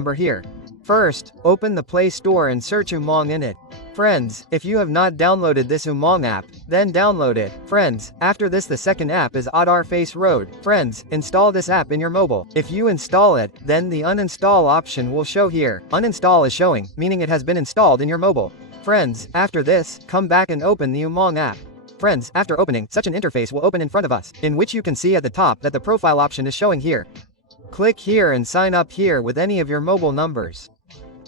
number here. First, open the Play Store and search Umang in it. Friends, if you have not downloaded this Umang app, then download it. Friends, after this the second app is Adhar Face Road. Friends, install this app in your mobile. If you install it, then the uninstall option will show here. Uninstall is showing, meaning it has been installed in your mobile. Friends, after this, come back and open the Umang app. Friends, after opening, such an interface will open in front of us, in which you can see at the top that the profile option is showing here. Click here and sign up here with any of your mobile numbers.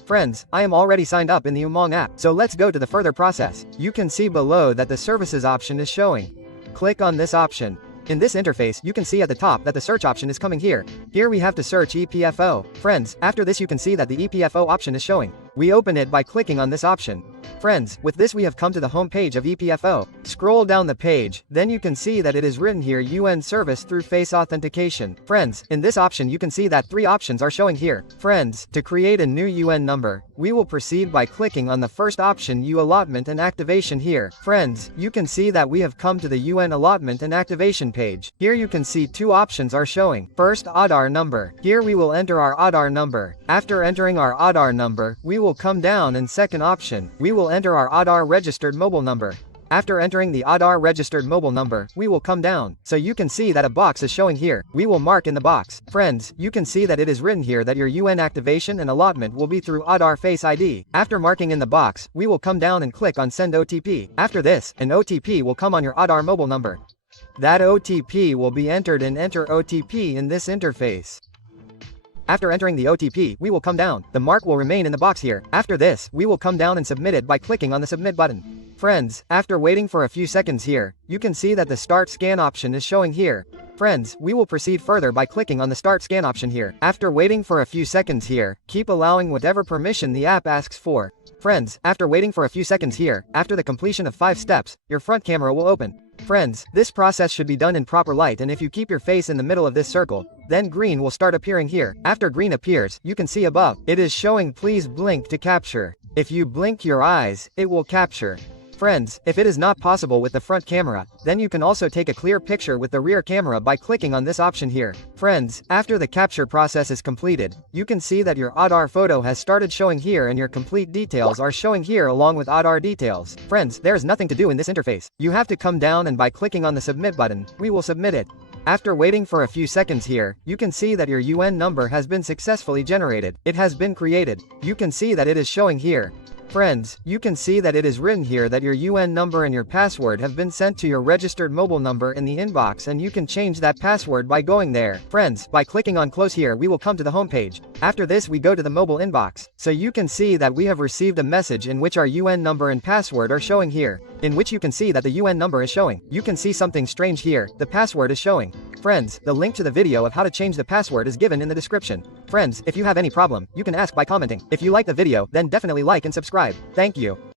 Friends, I am already signed up in the Umang app, so let's go to the further process. You can see below that the services option is showing. Click on this option. In this interface, you can see at the top that the search option is coming here. Here we have to search EPfo. Friends, after this you can see that the EPfo option is showing. We open it by clicking on this option. Friends, with this we have come to the home page of EPfo. Scroll down the page, then you can see that it is written here UAn service through face authentication. Friends, in this option you can see that 3 options are showing here. Friends, to create a new UAn number, we will proceed by clicking on the first option U allotment and activation here. Friends, you can see that we have come to the UAn allotment and activation page. Here you can see 2 options are showing. First, Adhar number. Here we will enter our Adhar number. After entering our Adhar number, we will come down, and second option, we will enter our Adhar registered mobile number. After entering the Adhar registered mobile number, we will come down. So you can see that a box is showing here. We will mark in the box. Friends, you can see that it is written here that your UAn activation and allotment will be through Adhar Face ID. After marking in the box, we will come down and click on send OTP. After this, an OTP will come on your Adhar mobile number. That OTP will be entered and enter OTP in this interface. After entering the OTP, we will come down. The mark will remain in the box here. After this, we will come down and submit it by clicking on the submit button. Friends, after waiting for a few seconds here, you can see that the start scan option is showing here. Friends, we will proceed further by clicking on the start scan option here. After waiting for a few seconds here, keep allowing whatever permission the app asks for. Friends, after waiting for a few seconds here, after the completion of 5 steps, your front camera will open. Friends, this process should be done in proper light, and if you keep your face in the middle of this circle, then green will start appearing here. After green appears, you can see above, it is showing please blink to capture. If you blink your eyes, it will capture. Friends, if it is not possible with the front camera, then you can also take a clear picture with the rear camera by clicking on this option here. Friends, after the capture process is completed, you can see that your Adhar photo has started showing here and your complete details are showing here along with Adhar details. Friends, there is nothing to do in this interface. You have to come down, and by clicking on the submit button, we will submit it. After waiting for a few seconds here, you can see that your UAn number has been successfully generated. It has been created. You can see that it is showing here. Friends, you can see that it is written here that your UAn number and your password have been sent to your registered mobile number in the inbox, and you can change that password by going there. Friends, by clicking on close here we will come to the home page. After this we go to the mobile inbox. So you can see that we have received a message in which our UAn number and password are showing here. In which you can see that the UAn number is showing. You can see something strange here, the password is showing. Friends, the link to the video of how to change the password is given in the description. Friends, if you have any problem, you can ask by commenting. If you like the video, then definitely like and subscribe. Thank you.